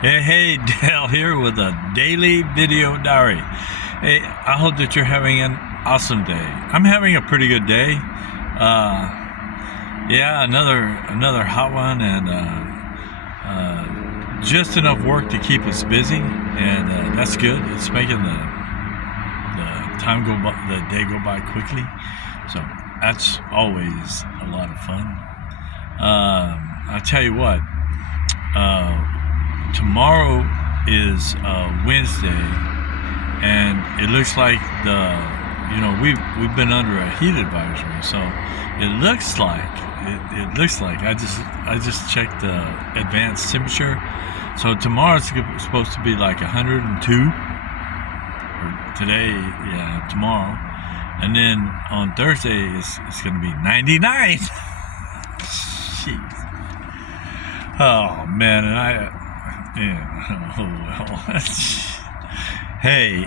Hey, Dale here with a daily video diary. Hey, I hope that you're having an awesome day. I'm having a pretty good day. Yeah, another hot one, and just enough work to keep us busy, and that's good. It's making the the day go by quickly. So that's always a lot of fun. I tell you what. Tomorrow is Wednesday, and it looks like we've been under a heat advisory. So it looks like I just checked the advanced temperature. So tomorrow's supposed to be like 102. Or today, yeah, tomorrow, and then on Thursday it's going to be 99. Jeez. Oh man, and yeah, oh well. Hey,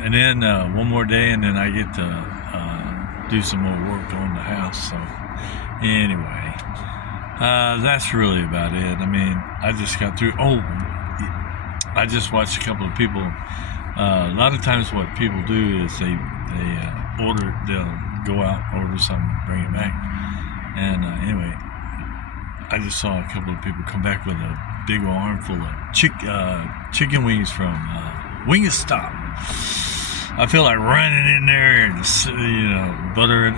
and then one more day, and then I get to do some more work on the house. So anyway, that's really about it. I mean, I just got through. Oh, I just watched a couple of people. A lot of times, what people do is they'll go out, order something, bring it back, and anyway. I just saw a couple of people come back with a big armful of chicken wings from Wingstop. I feel like running in there and buttering,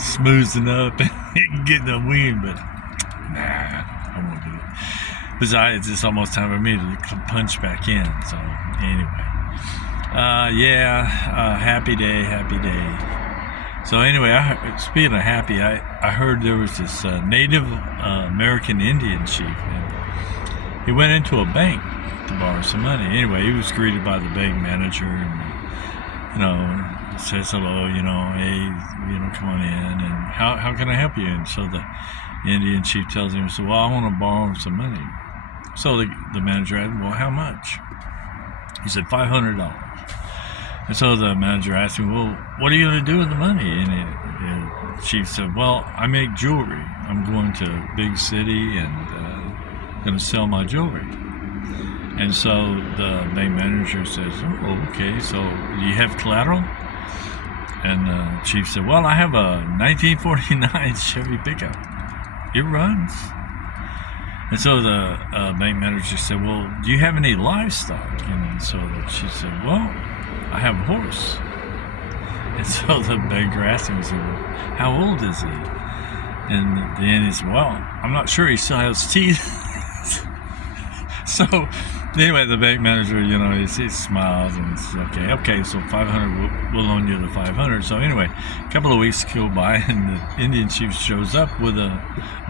smoothing up and getting a wing, but nah, I won't do it. Besides, it's almost time for me to punch back in. So anyway, happy day. So anyway, speaking of happy, I heard there was this Native American Indian chief, and he went into a bank to borrow some money. Anyway, he was greeted by the bank manager, and says hello, hey, come on in, and how can I help you? And so the Indian chief tells him, well, I want to borrow some money. So the manager asked, well, how much? He said $500. And so the manager asked him, well, what are you going to do with the money? And the chief said, well, I make jewelry. I'm going to a big city and going to sell my jewelry. And so the bank manager says, oh, okay, so do you have collateral? And the chief said, well, I have a 1949 Chevy pickup. It runs. And so the bank manager said, well, do you have any livestock? And so she said, well, I have a horse. And so the banker asked him, he said, well, how old is he? And the Indian said, well, I'm not sure, he still has teeth. So anyway, the bank manager, he smiles and says, okay, so 500, we'll loan you the 500. So anyway, a couple of weeks go by, and the Indian chief shows up with a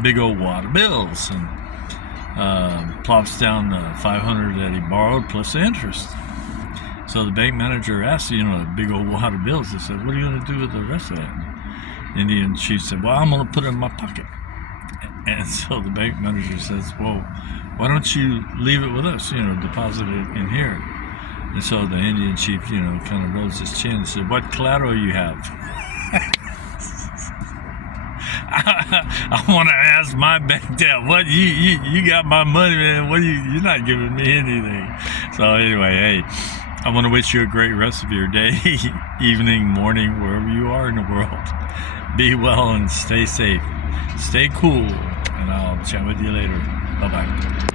big old wad of bills and plops down the 500 that he borrowed plus the interest. So the bank manager asked, the big old wad of bills. He said, what are you going to do with the rest of that? The Indian chief said, well, I'm going to put it in my pocket. And so the bank manager says, well, why don't you leave it with us, deposit it in here? And so the Indian chief, kind of rolls his chin and said, what collateral you have? I want to ask my bank that, what, you got my money, man, you're not giving me anything. So anyway, hey, I want to wish you a great rest of your day, evening, morning, wherever you are in the world. Be well and stay safe. Stay cool, and I'll chat with you later. Bye-bye.